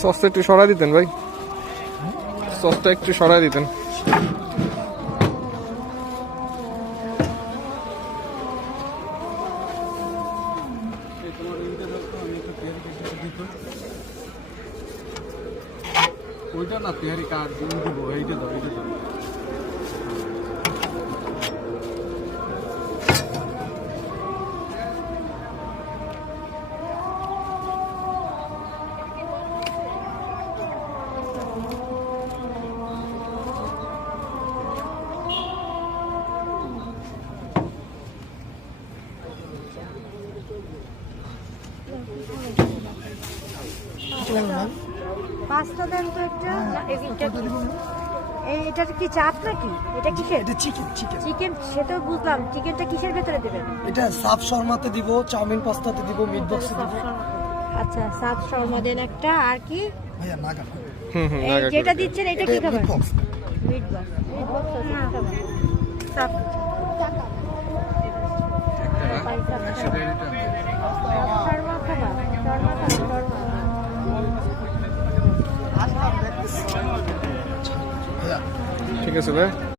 সসটা একটু সরাই দিতেন ভাই, সসটা একটু সরাই দিতেন। ওইটা না তেহারি কার দিব এইটা দাও এইটা দাও। পাঁচটা দেন তো একটা। এটা কি চাপ নাকি? এটা কিসের? এটা চিকেন চিকেন চিকেন, সে তো বুঝলাম। চিকেনটা কিসের ভেতরে দেবেন? এটা সাব শর্মাতে দিব, চাউমিন পাস্তাতে দিব, মিট বক্সে দিব। আচ্ছা, সাত শর্মা দেন একটা। আর কি? ভাইয়া নাগা এই যেটা দিচ্ছেন এটা কি খাবার? Meat box. Meat box. Meat box আছে কি খাবার? সাত শর্মা খাবার। শর্মা খাবার, শর্মা। ভাইয়া ঠিক আছে ভাই।